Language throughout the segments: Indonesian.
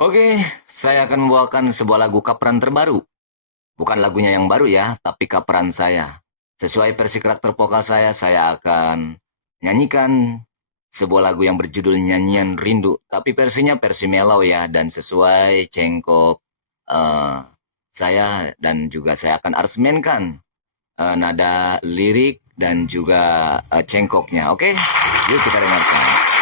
Oke, saya akan membawakan sebuah lagu Kapran terbaru. Bukan lagunya yang baru ya, tapi Kapran saya. Sesuai versi karakter vokal saya akan nyanyikan sebuah lagu yang berjudul Nyanyian Rindu. Tapi versinya versi mellow ya, dan sesuai cengkok eh, saya, dan juga saya akan aransemenkan nada lirik dan juga cengkoknya. Oke, yuk kita dengarkan.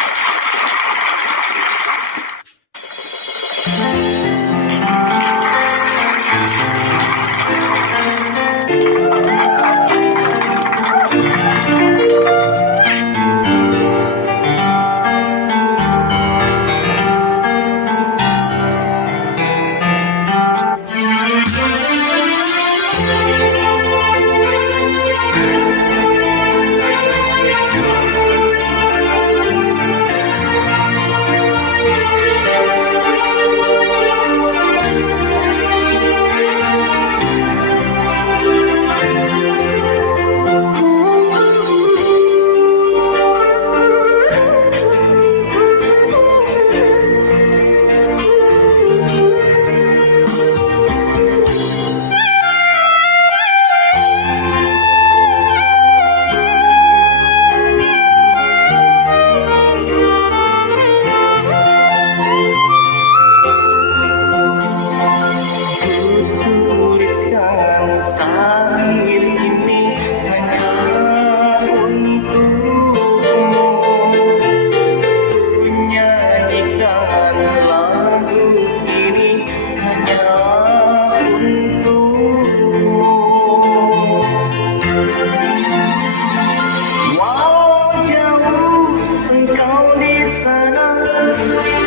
Tuliskan syair ini hanya untukmu. Ku nyanyikan lagu ini hanya untukmu. Walau jauh engkau di sana,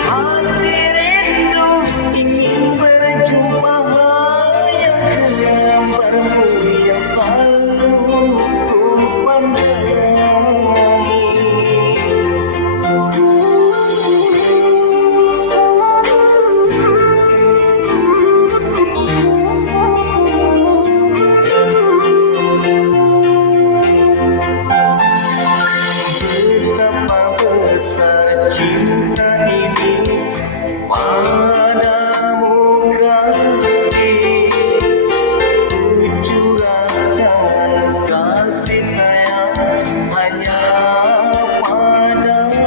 hati rindu ingin berjumpa. Gambarmu yang selalu ku pandangi. Betapa besar cinta ini padamu kasih. Kasih sayang hanya padamu.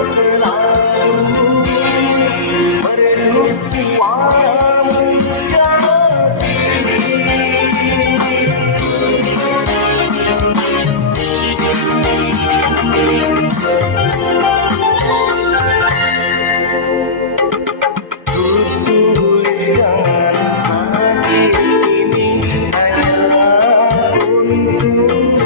selalu merdu suaramu tuliskan sakit ini hanyalah untuk